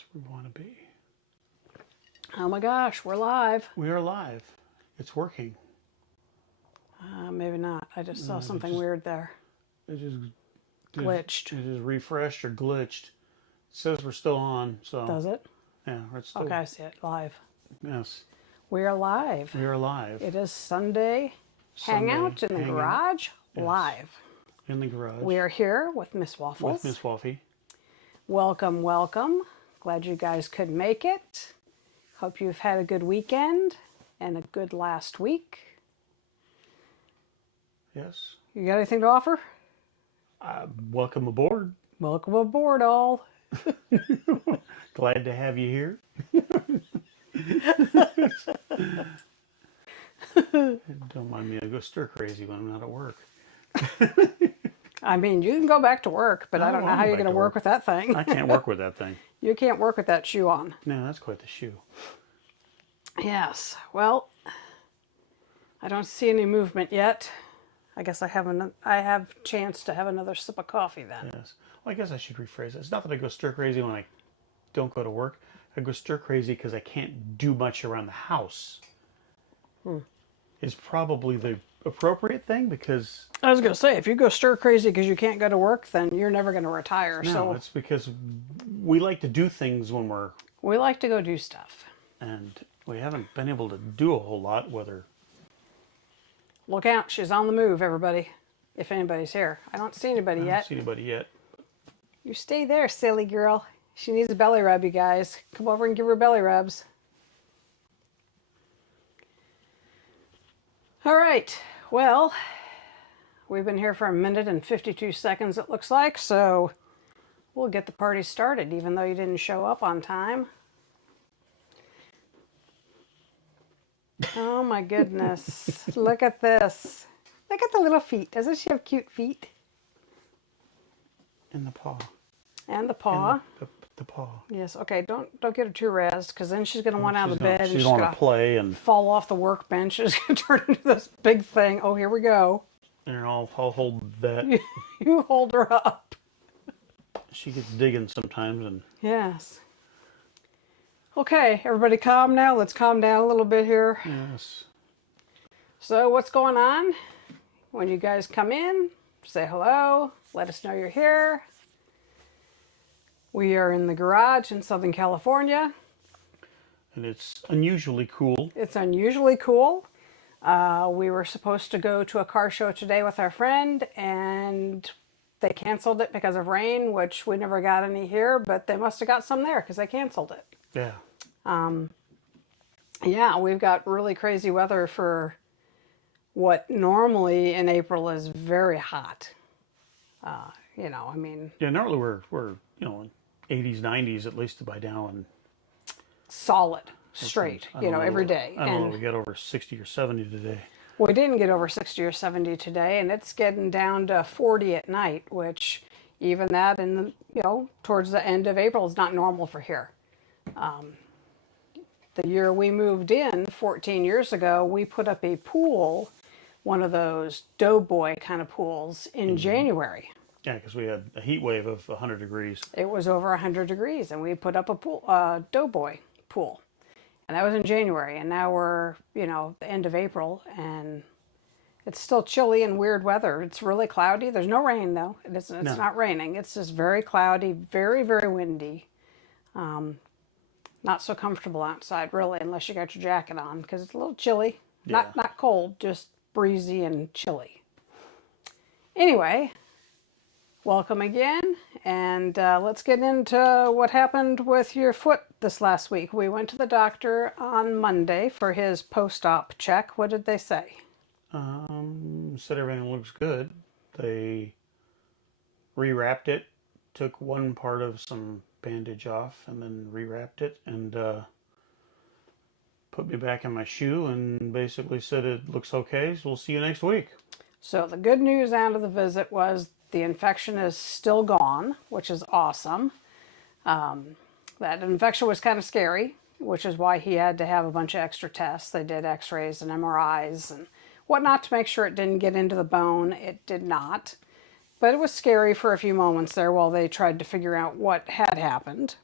That's where we want to be. Oh my gosh, we're live. We are live. It's working. Maybe not. I just saw something weird there. It just Glitched. It just refreshed or glitched. It says we're still on. So Does it? yeah, it's still. Okay, I see it. Live. Yes. We are live. We are live. It is Sunday. Hangout in the garage. Yes. Live. In the garage. We are here with Miss Waffles. With Miss Waffy. Welcome, welcome. Glad you guys could make it. Hope you've had a good weekend and a good last week. Yes. You got anything to offer? Welcome aboard. Welcome aboard, all. Glad to have you here. Don't mind me, I go stir crazy when I'm not at work. I mean, you can go back to work, but I don't know how you're going to work with that thing. I can't work with that thing. You can't work with that shoe on. No, that's quite the shoe. Yes. Well, I don't see any movement yet. I guess I have chance to have another sip of coffee then. Yes. Well, I guess I should rephrase it. It's not that I go stir crazy when I don't go to work. I go stir crazy because I can't do much around the house. Is probably the appropriate thing, because I was going to say, if you go stir crazy because you can't go to work, then you're never going to retire. no, So it's because we like to do things when we're, we like to go do stuff. and we haven't been able to do a whole lot, whether Look out, she's on the move, everybody. If anybody's here. I don't see anybody I yet. don't see anybody yet. You stay there, silly girl. She needs a belly rub, you guys. Come over and give her belly rubs. All right. Well, we've been here for 1 minute and 52 seconds, it looks like, so we'll get the party started, even though you didn't show up on time. Oh my goodness. Look at this. Look at the little feet. Doesn't she have cute feet? In the paw. And the paw. The paw. Yes, okay, don't get her too razzed, because then she's going to want out of the bed. She's going to play and fall off the workbench. It's going to turn into this big thing. Oh, here we go. and I'll hold that. You hold her up. She gets digging sometimes, and Yes. Okay, everybody calm now. Let's calm down a little bit here. yes. So what's going on? When you guys come in, say hello. Let us know you're here. We are in the garage in Southern California. And it's unusually cool. It's unusually cool. We were supposed to go to a car show today with our friend, and they canceled it because of rain, which we never got any here, but they must have got some there because they canceled it. Yeah. Yeah, we've got really crazy weather for what normally in April is very hot. I mean... Yeah, normally we're in 80s, 90s at least by now, and solid, straight, every day. I don't know, we got over 60 or 70 today. We didn't get over 60 or 70 today, and it's getting down to 40 at night, which even that in towards the end of April is not normal for here. The year we moved in 14 years ago, we put up a pool, one of those doughboy kind of pools, in January. Yeah, because we had a heat wave of 100 degrees. It was over 100 degrees, and we put up a pool, doughboy pool. And that was in January, and now we're, the end of April, and it's still chilly and weird weather. It's really cloudy. There's no rain, though. It's not raining. It's just very cloudy, very, very windy. Not so comfortable outside, really, unless you got your jacket on, because it's a little chilly. Yeah. Not cold, just breezy and chilly. Anyway, welcome again, and let's get into what happened with your foot this last week. We went to the doctor on Monday for his post-op check. What did they say? Said everything looks good. They rewrapped it, took one part of some bandage off, and then rewrapped it, and put me back in my shoe, and basically said it looks okay, so we'll see you next week. So the good news out of the visit was the infection is still gone, which is awesome. That infection was kind of scary, which is why he had to have a bunch of extra tests. They did x-rays and MRIs and whatnot to make sure it didn't get into the bone. It did not. But it was scary for a few moments there while they tried to figure out what had happened.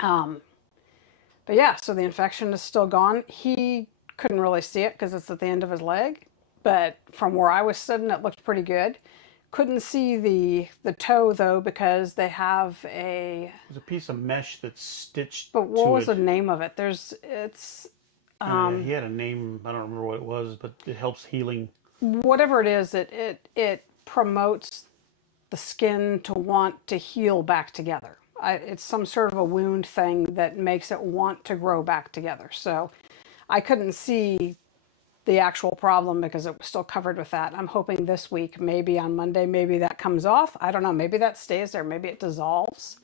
But yeah, so the infection is still gone. He couldn't really see it because it's at the end of his leg. But from where I was sitting, it looked pretty good. Couldn't see the toe though because they have a. There's a piece of mesh that's stitched But what to was it. the name of it? It's Yeah, he had a name. I don't remember what it was, but it helps healing. whatever it is. It promotes the skin to want to heal back together. It's some sort of a wound thing that makes it want to grow back together. So I couldn't see the actual problem because it was still covered with that. I'm hoping this week, maybe on Monday, maybe that comes off. I don't know. Maybe that stays there. Maybe it dissolves.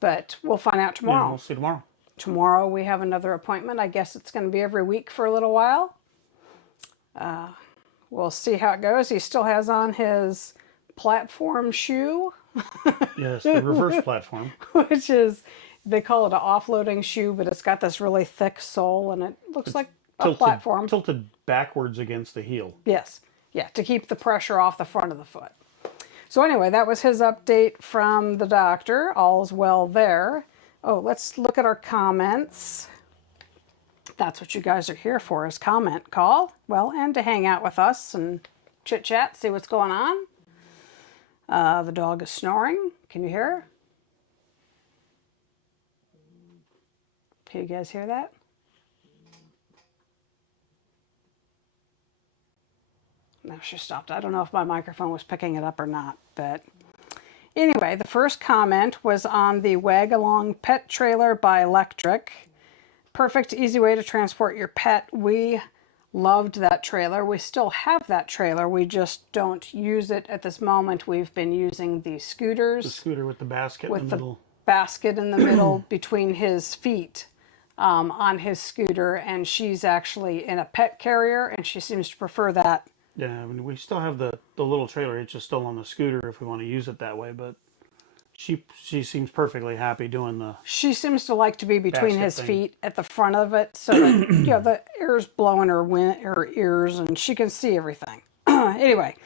But we'll find out tomorrow. Yeah, we'll see tomorrow. Tomorrow we have another appointment. I guess it's going to be every week for a little while. We'll see how it goes. He still has on his platform shoe, Yes, the reverse platform. which is, they call it an offloading shoe, but it's got this really thick sole and it looks like a platform. Tilted backwards against the heel. Yes. Yeah, to keep the pressure off the front of the foot. So anyway, that was his update from the doctor. All's well there. Oh, let's look at our comments. That's what you guys are here for, is comment call. Well, and to hang out with us and chit chat, see what's going on. The dog is snoring. Can you hear her? Can you guys hear that? No, she stopped. I don't know if my microphone was picking it up or not, but anyway, the first comment was on the Wag-Along Pet Trailer by Electric. Perfect, easy way to transport your pet. We loved that trailer. We still have that trailer. We just don't use it at this moment. We've been using the scooters. The scooter with the basket in the middle. Basket in the middle between his feet on his scooter, and she's actually in a pet carrier, and she seems to prefer that. Yeah, I mean, we still have the little trailer hitch is still on the scooter if we want to use it that way, but she seems perfectly happy doing the. She seems to like to be between basket his thing. feet at the front of it, so that the air's blowing her ears, and she can see everything. Anyway,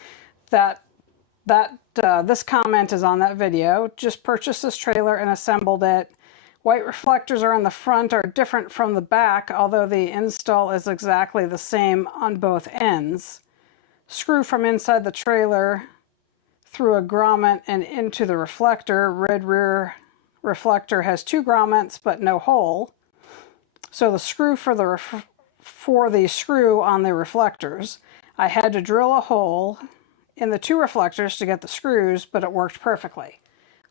this comment is on that video. Just purchased this trailer and assembled it. White reflectors are on the front are different from the back, although the install is exactly the same on both ends. Screw from inside the trailer through a grommet and into the reflector. Red rear reflector has 2 grommets but no hole. So the screw for the screw on the reflectors. I had to drill a hole in the 2 reflectors to get the screws, but it worked perfectly.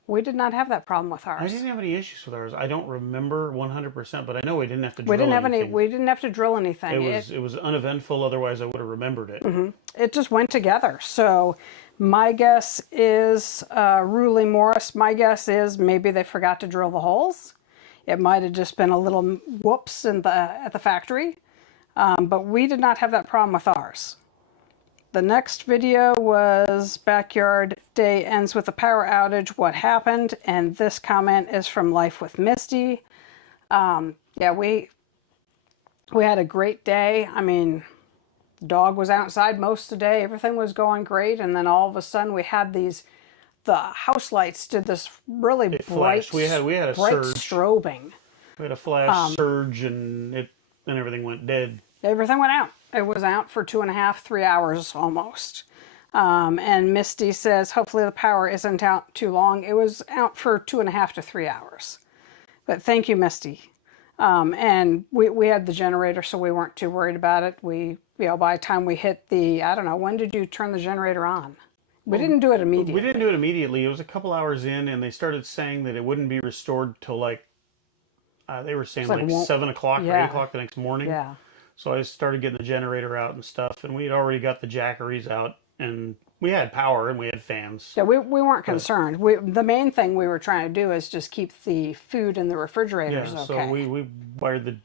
We did not have that problem with ours. I didn't have any issues with ours. I don't remember 100%, but I know we didn't have to drill anything. We didn't have to drill anything. It was uneventful. Otherwise, I would have remembered it. It just went together. So my guess is, Ruley Morris, my guess is maybe they forgot to drill the holes. It might have just been a little whoops at the factory. But we did not have that problem with ours. The next video was Backyard Day Ends with a Power Outage, What Happened? And this comment is from Life with Misty. Yeah, we had a great day. I mean, the dog was outside most of the day. Everything was going great. And then all of a sudden we had the house lights did this really bright, we had a bright surge. strobing. We had a flash surge, and everything went dead. Everything went out. It was out for 2.5, 3 hours almost. And Misty says, hopefully the power isn't out too long. It was out for 2.5 to 3 hours. But thank you, Misty. And we had the generator, so we weren't too worried about it. By the time we hit I don't know, when did you turn the generator on? We didn't do it immediately. We didn't do it immediately. It was a couple hours in, and they started saying that it wouldn't be restored till they were saying like 7 o'clock or 8 o'clock the next morning. Yeah. So I started getting the generator out and stuff, and we had already got the jackeries out, and we had power and we had fans. Yeah, we weren't concerned. The main thing we were trying to do is just keep the food in the refrigerators okay. So we wired the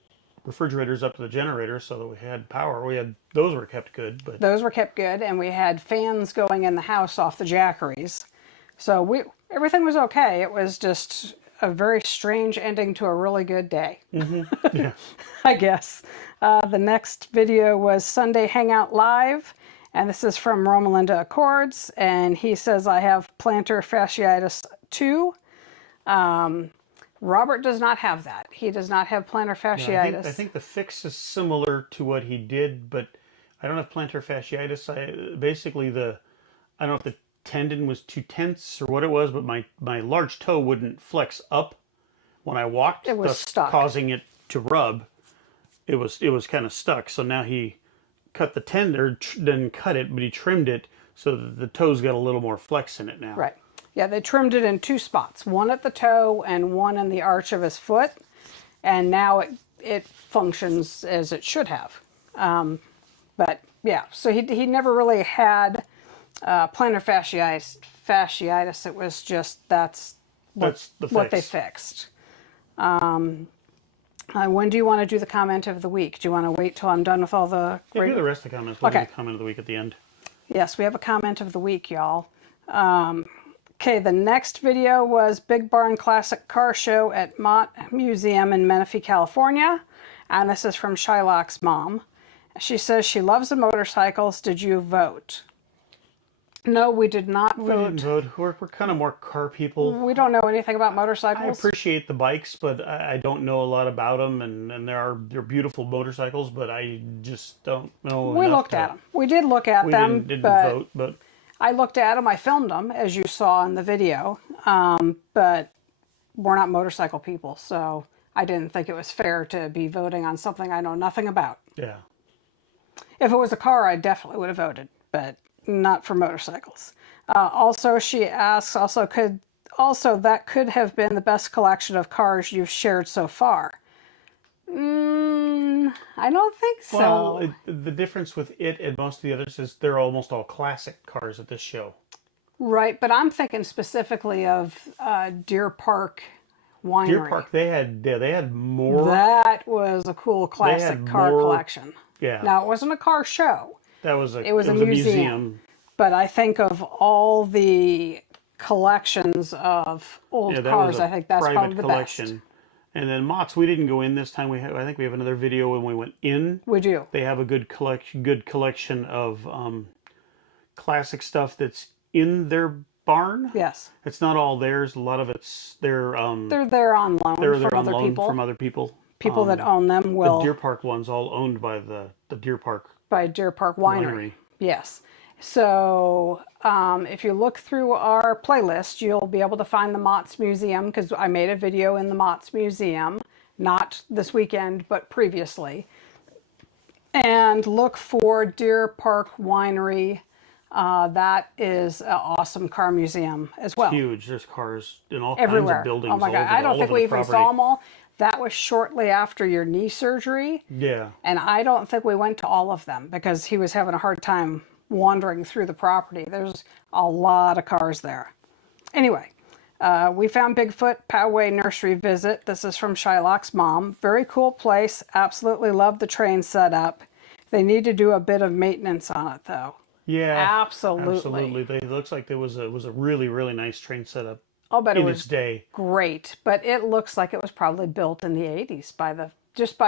refrigerators up to the generator so that we had power. Those were kept good, but those were kept good, and we had fans going in the house off the jackeries. So everything was okay. It was just a very strange ending to a really good day. Mm-hmm. Yeah. I guess. The next video was Sunday Hangout Live, and this is from Romalinda Accords, and he says, I have plantar fasciitis too. Robert does not have that. He does not have plantar Yeah, fasciitis. I think the fix is similar to what he did, but I don't have plantar fasciitis. Basically I don't know if the tendon was too tense or what it was, but my large toe wouldn't flex up when I walked, It was thus stuck. causing it to rub. It was kind of stuck. So now he cut the tendon, or didn't cut it, but he trimmed it so that the toe's got a little more flex in it now. Right. Yeah, they trimmed it in 2 spots, one at the toe and one in the arch of his foot, and now it functions as it should have. But yeah, so he never really had plantar fasciitis. It was just that's what they fixed. When do you want to do the comment of the week? Do you want to wait till I'm done with all the... Yeah, do the rest of the comments. We'll Okay. do the comment of the week at the end. Yes, we have a comment of the week, y'all. Okay, the next video was Big Barn Classic Car Show at Mott Museum in Menifee, California. And this is from Shylock's mom. She says she loves the motorcycles. Did you vote? No, we did not We vote. didn't vote. We're kind of more car people. We don't know anything about I motorcycles. appreciate the bikes, but I don't know a lot about them, and they're beautiful motorcycles, but I just don't know. We looked at them. We did look at We them, didn't but vote, but I looked at them. I filmed them, as you saw in the video, but we're not motorcycle people, so I didn't think it was fair to be voting on something I know nothing about. yeah. If it was a car, I definitely would have voted, but not for motorcycles. Also, she asks, that could have been the best collection of cars you've shared so far. I don't think so. Well, the difference with it and most of the others is they're almost all classic cars at this show. Right, but I'm thinking specifically of Deer Park Winery. Deer Park, they had more. That was a cool classic car more- collection. Yeah, Now, it wasn't a car show, it was a museum. but I think of all the collections of old Yeah, that cars, was a I think that's private probably the collection. best. And then Mott's, we didn't go in this time. I think we have another video when we went in. We do. They have a good collection of classic stuff that's in their barn. Yes. It's not all theirs. A lot of it's They're there on loan from on other loan people. from other people. People that own them The will Deer Park ones all owned by the Deer Park by Deer Park Winery. Yes. So if you look through our playlist, you'll be able to find the Mott's Museum, because I made a video in the Mott's Museum, not this weekend, but previously. And look for Deer Park Winery. That is an awesome car museum as well. Huge. There's cars in all Everywhere. kinds of buildings. Oh my all God. over I don't all think over we the even property. saw them all. That was shortly after your knee surgery. Yeah. And I don't think we went to all of them because he was having a hard time wandering through the property. There's a lot of cars there. Anyway, we found Bigfoot Poway Nursery Visit. This is from Shylock's mom. Very cool place. Absolutely love the train setup. They need to do a bit of maintenance on it, though. Yeah. Absolutely. Absolutely. It looks like it was a really, really nice train setup I'll bet it in was its day. great, but it looks like it was probably built in the 80s by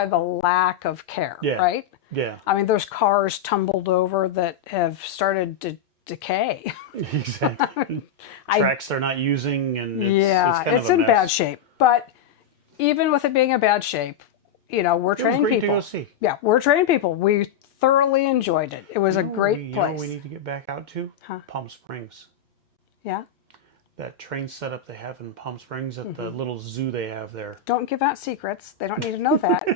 the lack of care, Yeah. right? Yeah. I mean, there's cars tumbled over that have started to decay. Exactly. Tracks they're not using, and Yeah, kind it's of a in mess. bad shape. But even with it being in bad shape, we're It was trained great people. to go see. Yeah, we're trained people. We thoroughly enjoyed it. It was a great You know place. what we need to get back out to? Palm Springs. Yeah. That train setup they have in Palm Springs at Mm-hmm. the little zoo they have there. Don't give out secrets. They don't need to know that.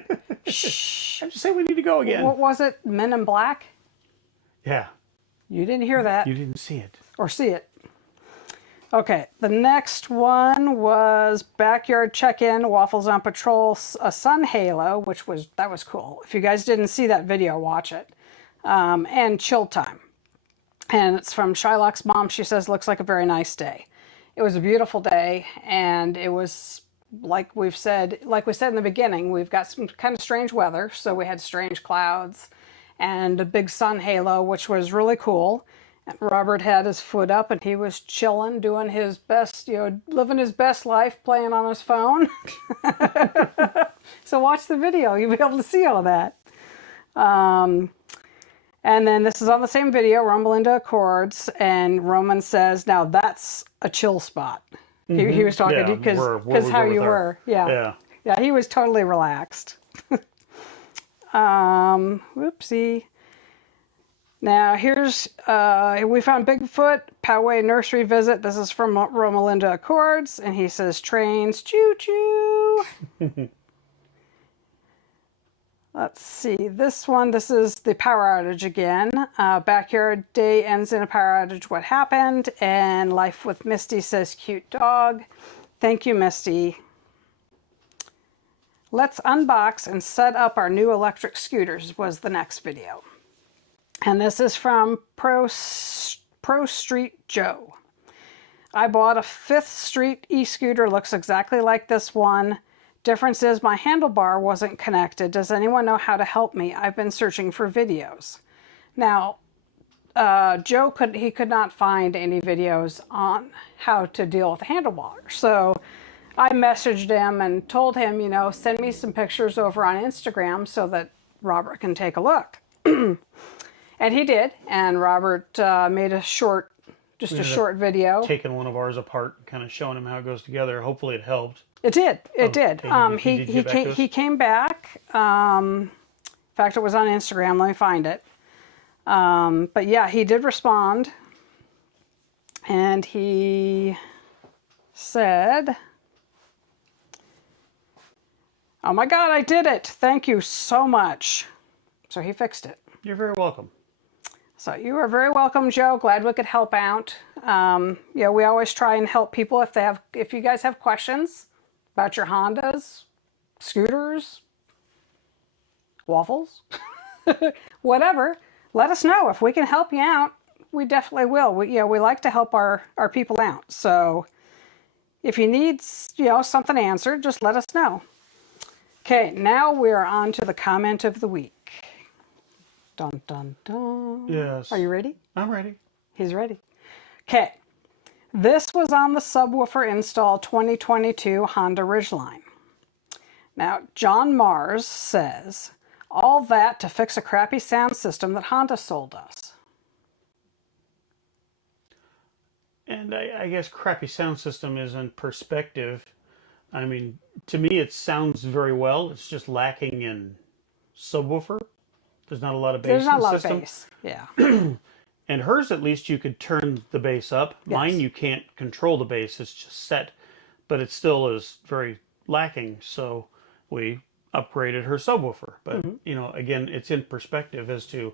Shh. I just say we need to go again. What was it? Men in Black? Yeah. You didn't hear that You didn't see it. or see it. Okay, the next one was Backyard Check-In, Waffles on Patrol, a Sun Halo, that was cool. If you guys didn't see that video, watch it. And Chill Time. And it's from Shylock's mom. She says, looks like a very nice day. It was a beautiful day, and it was, like we said in the beginning, we've got some kind of strange weather, so we had strange clouds and a big sun halo, which was really cool. And Robert had his foot up, and he was chilling, doing his best, living his best life, playing on his phone. So watch the video. You'll be able to see all that. And then this is on the same video, Rumble into Accords, and Roman says, now that's a chill spot. He was talking Yeah, because where we how were with you our- were. Yeah. Yeah. Yeah, he was totally relaxed. Whoopsie. Now here's, we found Bigfoot, Poway nursery visit. This is from Romalinda Accords, and he says, trains, choo-choo. Let's see, this is the power outage again. Backyard day ends in a power outage. What happened? And Life with Misty says, cute dog. Thank you, Misty. Let's unbox and set up our new electric scooters was the next video. And this is from Pro Street Joe. I bought a 5th Street e-scooter, looks exactly like this one. Difference is my handlebar wasn't connected. Does anyone know how to help me? I've been searching for videos. Now, Joe could not find any videos on how to deal with the handlebar. So I messaged him and told him, you know, send me some pictures over on Instagram so that Robert can take a look. And he did. And Robert made a short video. Taking one of ours apart, kind of showing him how it goes together. Hopefully it helped. It did. It did. Okay, He came back. In fact, it was on Instagram. Let me find it. But yeah, he did respond. And he said, oh my God, I did it. Thank you so much. So he fixed it. You're very welcome. So you are very welcome, Joe. Glad we could help out. Yeah, we always try and help people if you guys have questions about your Hondas, scooters, waffles, whatever. Let us know. If we can help you out, we definitely will. We like to help our people out. So if you need, something answered, just let us know. Okay, now we're on to the comment of the week. Dun, dun, dun. Yes. Are you ready? I'm ready. He's ready. Okay. This was on the subwoofer install 2022 Honda Ridgeline. Now, John Mars says, all that to fix a crappy sound system that Honda sold us. And I guess crappy sound system is in perspective. I mean, to me, it sounds very well. It's just lacking in subwoofer. There's not a lot of bass. There's not a lot system. of bass. Yeah. And hers, at least, you could turn the bass up. Yes. Mine, you can't control the bass. It's just set. But it still is very lacking. So we upgraded her subwoofer. But, again, it's in perspective as to,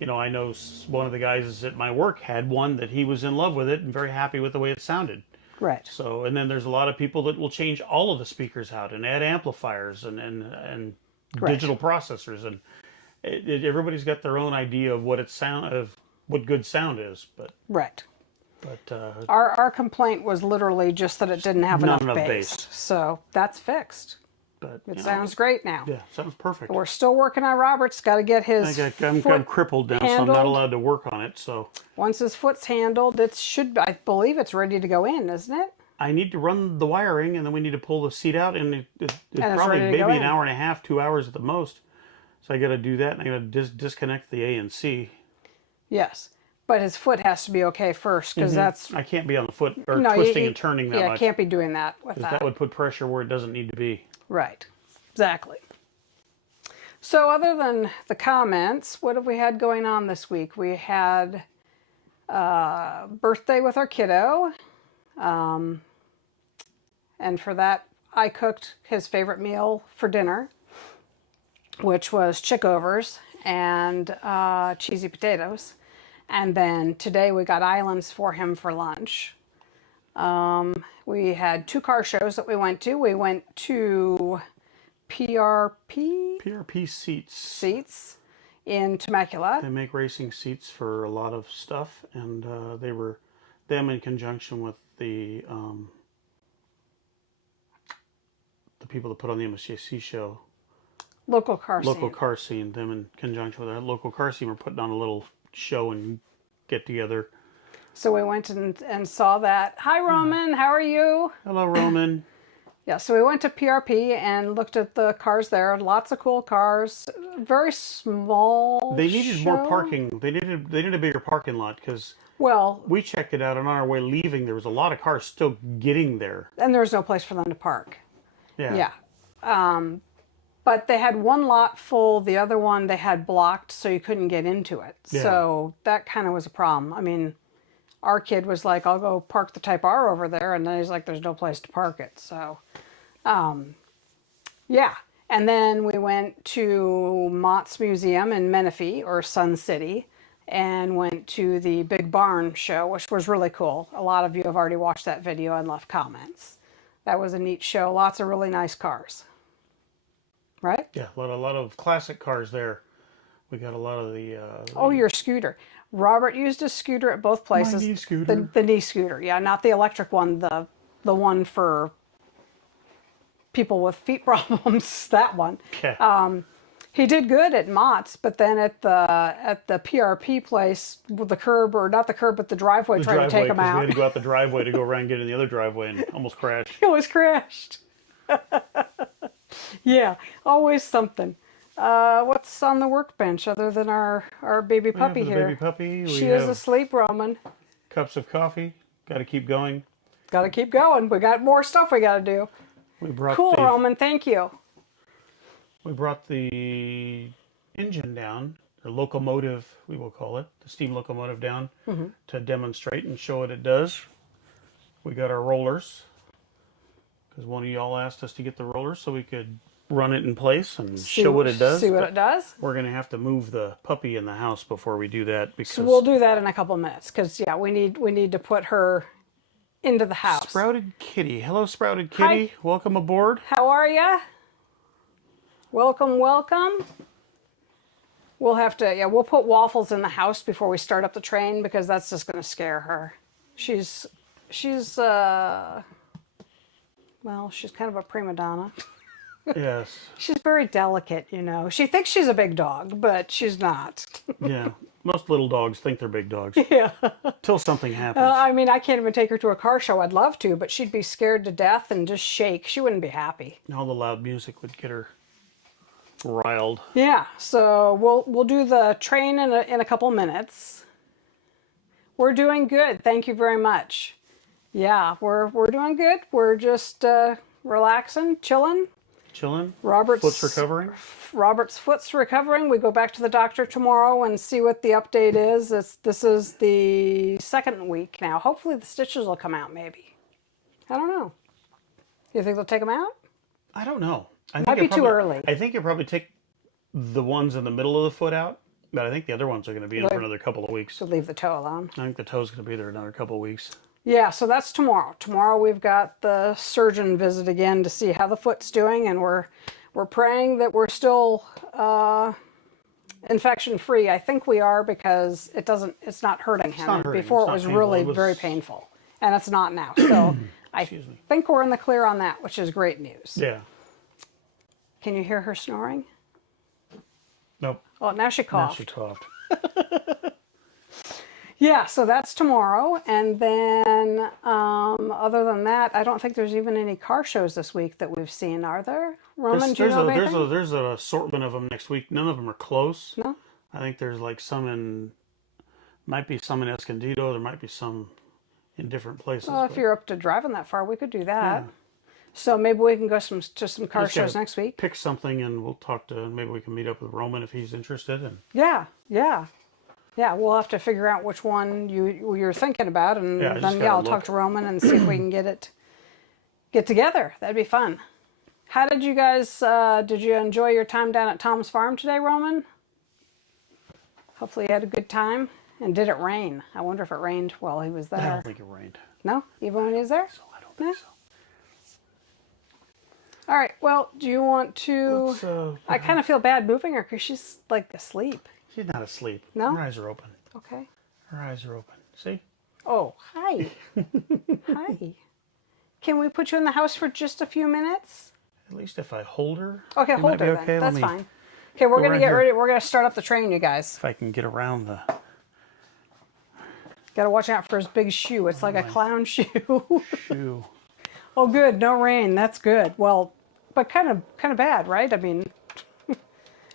I know one of the guys at my work had one that he was in love with it and very happy with the way it sounded. Right. So, and then there's a lot of people that will change all of the speakers out and add amplifiers and digital processors. And everybody's got their own idea of what what good sound is. But right. But our complaint was literally just that it didn't have not enough enough bass. bass. So that's fixed. But It sounds great now. Yeah, sounds perfect. We're still working on Robert's. Got to get his I'm foot crippled now, so I'm handled. not allowed to work on it. So Once his foot's handled, I believe it's ready to go in, isn't it? I need to run the wiring, and then we need to pull the seat out, and it's probably ready to go maybe in. an hour and a half, 2 hours at the most. So I got to do that, and I got to disconnect the A and C. Yes. But his foot has to be okay first, because that's... I can't be on the foot or No, twisting and turning that yeah, much. can't be doing that with 'cause that. that would put pressure where it doesn't need to be. Right. Exactly. So other than the comments, what have we had going on this week? We had birthday with our kiddo. And for that, I cooked his favorite meal for dinner, which was chickovers and cheesy potatoes. And then today we got islands for him for lunch. We had 2 car shows that we went to. We went to PRP seats in Temecula. They make racing seats for a lot of stuff, and they were them in conjunction with the people that put on the MSJC show. Local car scene. Them in conjunction with our local car scene were putting on a little show and get together. So we went and saw that. Hi, Roman. How are you? Hello, Roman. Yeah, so we went to PRP and looked at the cars there. Lots of cool cars. Very small They needed show. more parking. They needed a bigger parking lot because Well, We checked it out, and on our way leaving, there was a lot of cars still getting there. and there was no place for them to park. Yeah. Yeah. But they had one lot full, the other one they had blocked, so you couldn't get into it. Yeah. So that kind of was a problem. I mean, our kid was like, I'll go park the Type R over there. And then he's like, there's no place to park it. So, yeah. And then we went to Mott's Museum in Menifee, or Sun City, and went to the Big Barn show, which was really cool. A lot of you have already watched that video and left comments. That was a neat show. Lots of really nice cars. Right? Yeah, a lot of classic cars there. We got a lot of the... Oh, your scooter. Robert used a scooter at both places. My knee scooter. The knee scooter. Yeah, not the electric one. The one for people with feet problems. That one. Okay. He did good at Mott's, but then at the PRP place, with the curb, or not the curb, but the driveway, tried to take him 'cause out. we had to go out the driveway to go around and get in the other driveway and almost crashed. He almost crashed. Yeah, always something. What's on the workbench other than our baby puppy the here? baby puppy. We She have is asleep, Roman. cups of coffee. Got to keep going. Got to keep going. We got more stuff we got to do. We brought Cool, Roman. Thank you. We brought the engine down, the locomotive, we will call it, the steam locomotive down to demonstrate and show what it does. We got our rollers, because one of y'all asked us to get the rollers so we could run it in place and show what it does. See what it does. We're going to have to move the puppy in the house before we do that, because So we'll do that in a couple minutes, because yeah, we need to put her into the house. Sprouted Kitty. Hello, Sprouted Kitty. Hi. Welcome aboard. How are ya? Welcome, welcome. We'll have to, yeah, we'll put waffles in the house before we start up the train, because that's just going to scare her. She's well, she's kind of a prima donna. Yes. She's very delicate, you know. She thinks she's a big dog, but she's not. Yeah. Most little dogs think they're big dogs. Yeah. Till something happens. I mean, I can't even take her to a car show. I'd love to, but she'd be scared to death and just shake. She wouldn't be happy. All the loud music would get her riled. Yeah, so we'll do the train in a couple minutes. We're doing good. Thank you very much. Yeah, we're doing good. We're just relaxing, chilling. Chilling. Robert's Foot's recovering. Robert's foot's recovering. We go back to the doctor tomorrow and see what the update is. This is the second week now. Hopefully the stitches will come out maybe. I don't know. You think they'll take them out? I don't know. I think Might be you'll too early. I think you'll probably take the ones in the middle of the foot out, but I think the other ones are going to be in for another couple of weeks. Should leave the toe alone. I think the toe's going to be there another couple of weeks. Yeah, so that's tomorrow. Tomorrow we've got the surgeon visit again to see how the foot's doing, and we're praying that we're still infection free. I think we are, because it's not hurting him. not hurting. Before It's it not was painful. really It was- very painful, and it's not now. So I Excuse me. think we're in the clear on that, which is great news. Yeah. Can you hear her snoring? Nope. Oh, now she Now coughed. she coughed. Yeah, so that's tomorrow, and then other than that, I don't think there's even any car shows this week that we've seen. Are there? Roman, do you know of anything? There's an assortment of them next week. None of them are close. No? I think there's like might be some in Escondido. There might be some in different places. Well, if but you're up to driving that far, we could do that. Yeah. So maybe we can go to some car Just gotta shows next week. Pick something, and we'll talk to. Maybe we can meet up with Roman if he's interested. And Yeah. We'll have to figure out which one you're thinking about, and Yeah, I just then gotta I'll look. talk to Roman and see if we can get together. That'd be fun. How did you guys? Did you enjoy your time down at Tom's farm today, Roman? Hopefully you had a good time. And did it rain? I wonder if it rained while he was there. I don't think it rained. No, even when he was there. So I don't think so. All right. Well, do you want to? Let's, I kind of feel bad moving her because she's like asleep. She's not asleep. No? Her eyes are open. Okay. Her eyes are open. See? Oh, hi. Hi. Can we put you in the house for just a few minutes? At least if I hold her. Okay, it hold might be her okay. then. Let That's me- fine. Okay, we're go gonna right get here. ready. We're gonna start up the train, you guys. If I can get around the. Got to watch out for his big shoe. It's like a clown shoe. Shoe. Oh, good. No rain. That's good. Well, but kind of bad, right? I mean,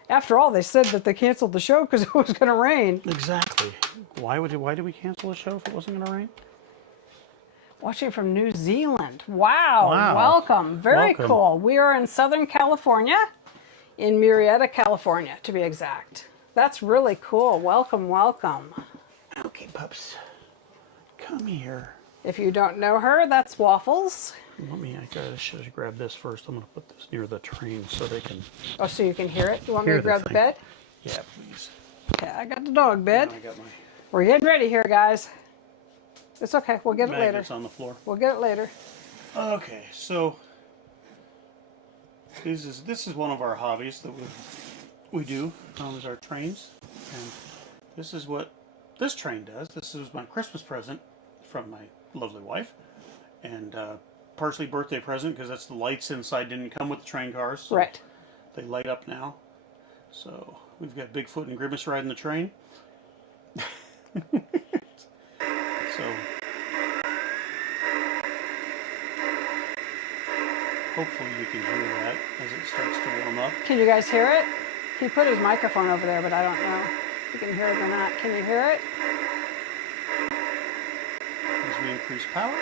After all, they said that they canceled the show because it was going to rain. Exactly. Why did we cancel the show if it wasn't going to rain? Watching from New Zealand. Wow. Wow. Welcome. Very Welcome. cool. We are in Southern California, in Murrieta, California, to be exact. That's really cool. Welcome, welcome. Okay, pups. Come here. If you don't know her, that's Waffles. I should grab this first. I'm going to put this near the train so they can Oh, so you can hear it? You want me hear to grab the thing. bed? Yeah, please. Okay, I got the dog bed. I got my We're getting ready here, guys. It's okay. We'll get it later. magnets on the floor. We'll get it later. Okay, so this is one of our hobbies that we do, is our trains, and this is what this train does. This is my Christmas present from my lovely wife, and partially birthday present because that's the lights inside didn't come with the train cars. So Right. they light up now. So we've got Bigfoot and Grimace riding the train. So hopefully you can hear that as it starts to warm up. Can you guys hear it? He put his microphone over there, but I don't know if you can hear it or not. Can you hear it? As we increase power.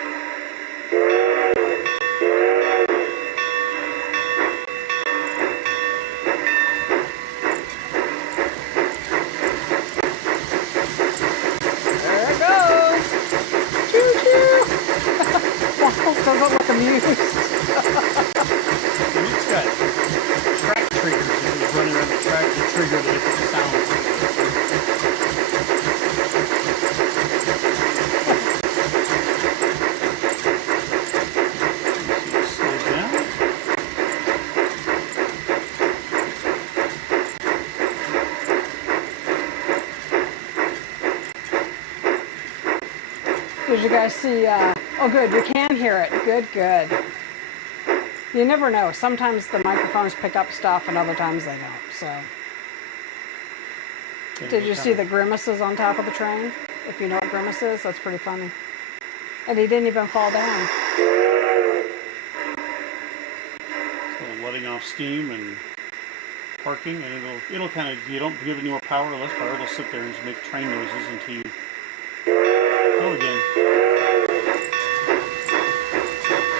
There it goes. Choo-choo. Waffles doesn't look amused. And it's got track triggers. It was running around the track to trigger the different sounds. Slows down. Did you guys see? Oh, good. You can hear it. Good, good. You never know. Sometimes the microphones pick up stuff, and other times they don't. So, did you see the grimaces on top of the train? If you know what grimace is, that's pretty funny. And he didn't even fall down. So letting off steam and parking, and it'll kind of, if you don't give any more power or less power, it'll sit there and just make train noises until you go again.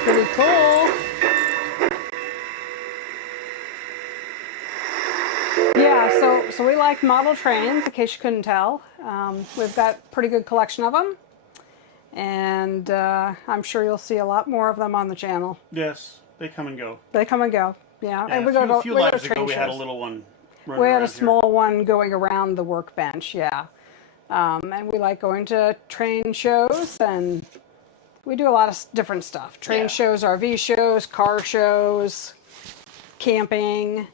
Pretty cool. Yeah, so we like model trains, in case you couldn't tell. We've got a pretty good collection of them. And I'm sure you'll see a lot more of them on the channel. Yes, they come and go. They come and go. Yeah, Yeah, and we a few go to lives ago train we had a shows. little one running We had a around small one going around the workbench, yeah. And we like going to train shows, and we do a lot of different stuff. Train Yeah. shows, RV shows, car shows, camping.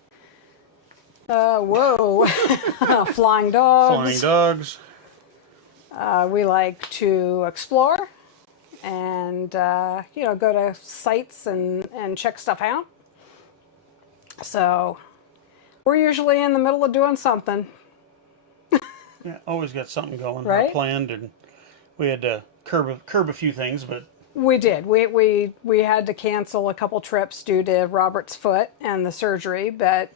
Whoa, flying dogs. Flying dogs. We like to explore and, go to sites and check stuff out. So we're usually in the middle of doing something. Yeah, always got something going Right? planned, and we had to curb a few things, but We did. We had to cancel a couple trips due to Robert's foot and the surgery, but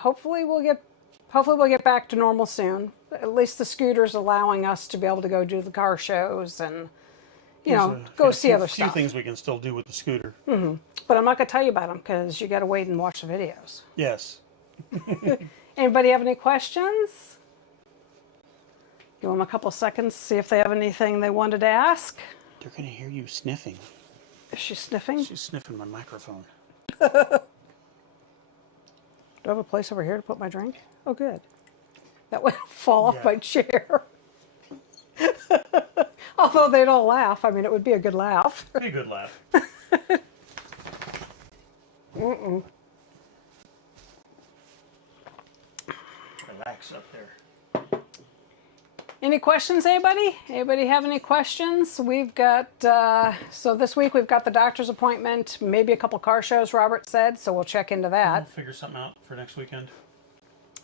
hopefully we'll get back to normal soon. At least the scooter's allowing us to be able to go do the car shows and go see other a few stuff. things we can still do with the scooter. But I'm not going to tell you about them because you got to wait and watch the videos. Yes. Anybody have any questions? Give them a couple seconds, see if they have anything they wanted to ask. They're going to hear you sniffing. Is she sniffing? She's sniffing my microphone. Do I have a place over here to put my drink? Oh, good. That would fall off Yeah. my chair. Although they don't laugh. I mean, it would be a good laugh. Pretty good laugh. Relax up there. Any questions, anybody? Anybody have any questions? We've got, so this week we've got the doctor's appointment, maybe a couple car shows, Robert said, so we'll check into We'll that. figure something out for next weekend.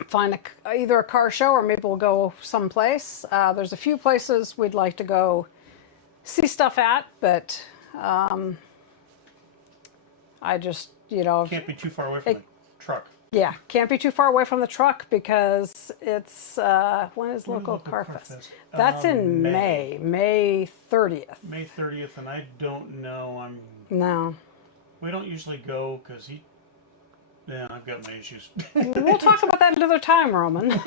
Find either a car show or maybe we'll go someplace. There's a few places we'd like to go see stuff at, but I just, Can't be too far away from the truck. Yeah, can't be too far away from the truck because it's, when is local car fest? That's in May 30th. May 30th, and I don't know. No. We don't usually go because yeah, I've got my issues. We'll talk about that another time, Roman.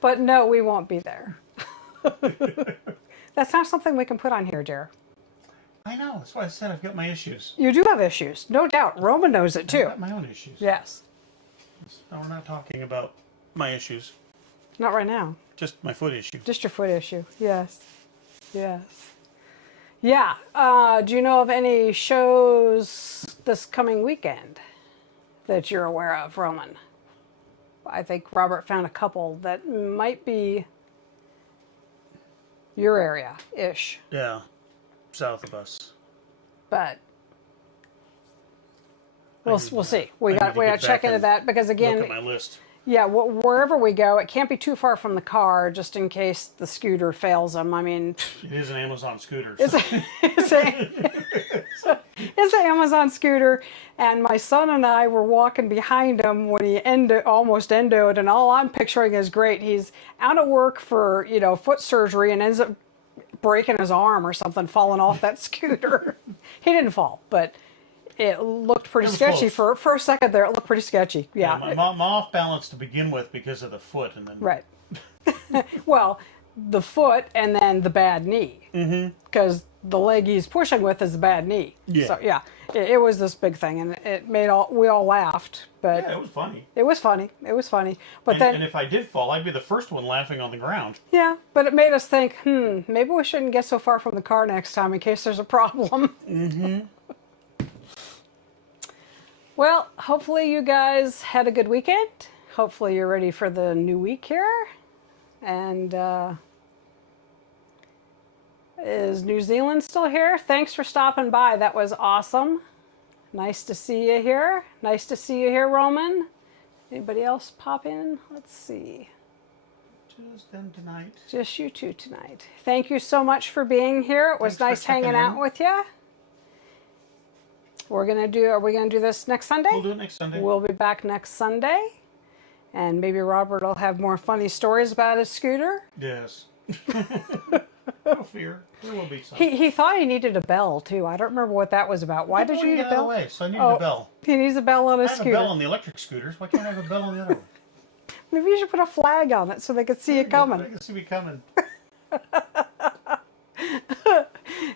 But no, we won't be there. That's not something we can put on here, dear. I know. That's why I said I've got my issues. You do have issues, no doubt. Roman knows it I've too. got my own issues. Yes. No, we're not talking about my issues. Not right now. Just my foot issue. Just your foot issue. Yes. Yes. Yeah. Do you know of any shows this coming weekend that you're aware of, Roman? I think Robert found a couple that might be your area-ish. Yeah. South of us. But we'll see. We I got need to to get check back into and that because again, Look at my list. yeah, wherever we go, it can't be too far from the car, just in case the scooter fails them. I mean, It is an Amazon scooter. it's it's an Amazon scooter, and my son and I were walking behind him when he almost endoed, and all I'm picturing is great. He's out of work for foot surgery and ends up breaking his arm or something, falling off that scooter. He didn't fall, but it looked pretty sketchy close. for a second there. It looked pretty sketchy. Yeah. I'm off balance to begin with because of the foot, and then Right. Well, the foot and then the bad knee. Because the leg he's pushing with is the bad knee. Yeah. So yeah, it was this big thing, and we all laughed. But yeah, it was funny. It was funny. It was funny. But And if I did fall, I'd be the first one laughing on the ground. yeah, but it made us think, maybe we shouldn't get so far from the car next time in case there's a problem. Well, hopefully you guys had a good weekend. Hopefully you're ready for the new week here. And is New Zealand still here? Thanks for stopping by. That was awesome. Nice to see you here. Nice to see you here, Roman. Anybody else pop in? Let's see. Just them tonight. Just you two tonight. Thank you so much for being here. It was Thanks nice for checking hanging out in. with you. Are we gonna do this next Sunday? We'll do it next Sunday. We'll be back next Sunday. And maybe Robert will have more funny stories about his scooter. Yes. No fear. There will be some. He thought he needed a bell too. I don't remember what that was about. Why did you need a bell? Away, so I needed a bell. He needs a bell on I his have scooter. a bell on the electric scooters. Why can't I have a bell on the other one? Maybe you should put a flag on it so they could see you I coming. can see me coming.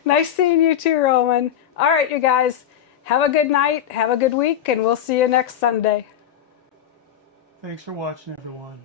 Nice seeing you too, Roman. All right, you guys. Have a good night. Have a good week, and we'll see you next Sunday. Thanks for watching, everyone.